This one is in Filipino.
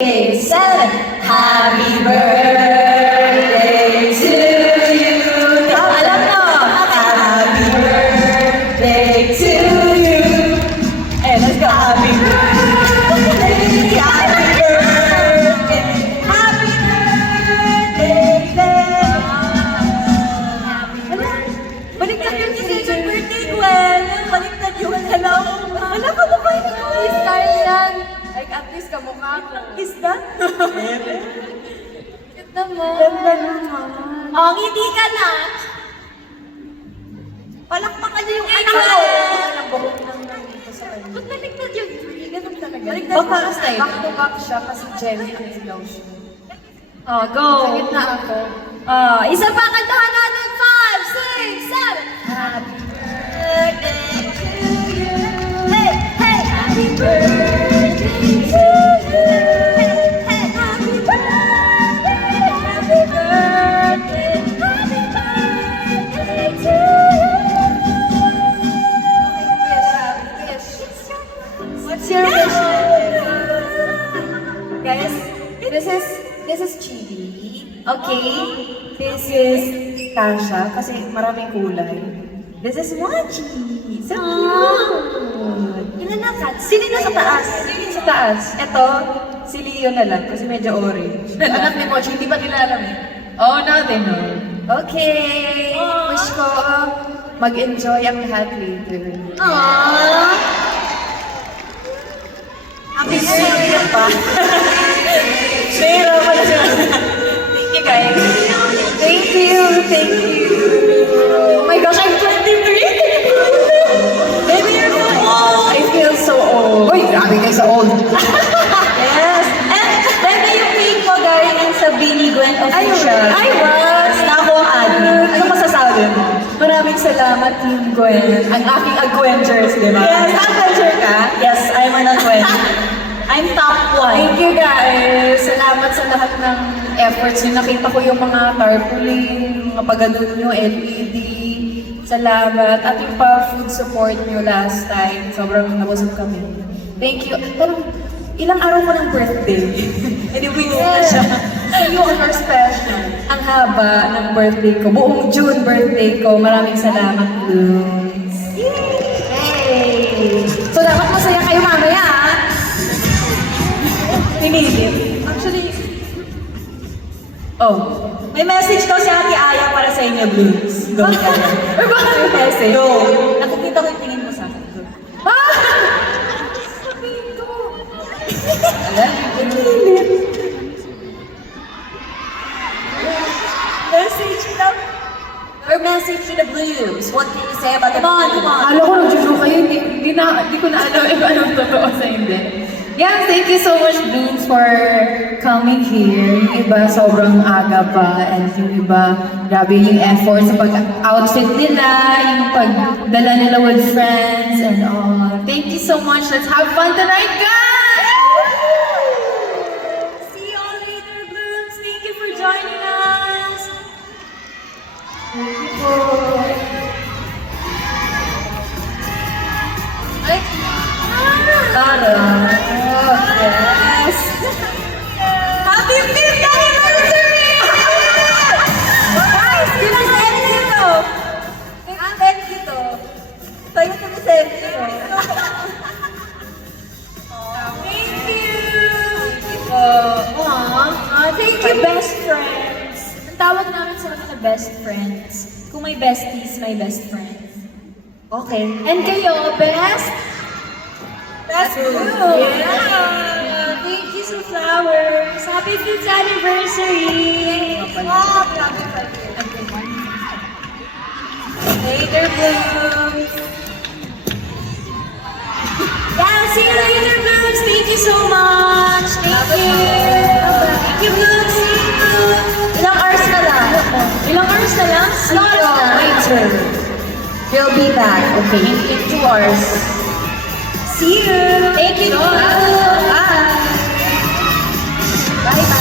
7. Happy birthday to you. Alam mo, happy birthday to you. Let's go. Happy birthday, happy birthday, happy birthday. Baliktad yung second birthday, Gwen. Baliktad yung hello. Alam ko ba yun? Style yan. Like, at least kamukha ko. Is that? Ganda mo. Ganda naman. Oh, ngiti ka na. Palakpakan niyo yung anak ko. Ang buhok lang nandito sa kanya. Ba't baliktad yung three? Ganun talaga. Baka back to back siya kasi Jenny ang ilaw siya. Oh, go. Sa gitna ako. Oh, isa pa, kantahan natin. 5, 6, 7. Happy birthday to you. Hey, hey. Happy birthday to you. Hey, hey. Happy birthday. Happy birthday. Happy birthday to Yes. you. What's your wish? Guys, this is Chidi. Okay. This is Tasha kasi maraming kulay. This is Mochi. So cute. Inanakat. Sino na sa taas? Sino sa taas? Ito, si Leo na lang kasi medyo orange. Anak ni Mochi, hindi pa nila alam eh. Oh, now they know. Okay. Wish ko mag-enjoy ang lahat later. Aww. Happy birthday pa. Pero pala siya. Thank you guys. Thank you. Oh my gosh, I'm 23! Baby, you're so old. I feel so old. Uy, grabe kayo sa old. Yes. And ganda yung cake mo galing sa Bini Gwen official. I was. Na ako ang admin. Ano masasabi mo? Maraming salamat, Team Gwen. Ang aking Agwengers, di ba? Yes. Agwenger ka? Yes, I'm an Gwen. I'm top 1. Thank you guys! Salamat sa lahat ng efforts nyo. Nakita ko yung mga tarpaulin, mga paganoon nyo, LED. Salamat. At yung pa-food support nyo last time. Sobrang nabusog kami. Thank you. Parang ilang araw ko ng birthday. Anyway, na siya. So you are special. Ang haba ng birthday ko. Buong June birthday ko. Maraming salamat, Luz. Yay! So dapat masaya kayo mamaya, ha? Pinilit. Actually, oh, May message daw si Ate Aya para sa inyo, Blues. Go, Aya. or bakit yung message? Go. Nakikita ko yung tingin mo sa akin. Go. Sabihin ko. Alam? Pinilit. Message daw. Or message to the Blues. What can you say about the... Come on. Akala ko nag-joke kayo, hindi ko na alam if anong totoo sa hindi. Yeah, thank you so much, Blooms, for coming here. Yung iba, sobrang aga pa. And yung iba, grabe yung effort sa pag-outfit nila, yung pagdala nila with friends and all. Thank you so much. Let's have fun tonight, guys! See you all later, Blooms. Thank you for joining us. Ay! Tara! Yes! Happy 5th anniversary! Guys, pinisend dito! Pinisend dito! Tayo sa pinisend dito. Thank you! Thank you, best friends! Ang tawag namin sa mga best friends. Kung may besties, may best friends. Okay. And kayo, best? That's good. Yeah. Thank you so flowers. Happy 5th anniversary. Oh, grabe pa rin. Later, Blooms. Yeah, see you later, Blooms. Thank you so much. Thank you. Thank you, Blooms. See you. Ilang hours na lang? Ilang hours na lang? Ilang hours na? Later. We'll be back. Okay, in 2 hours. See you. Thank you. Bye.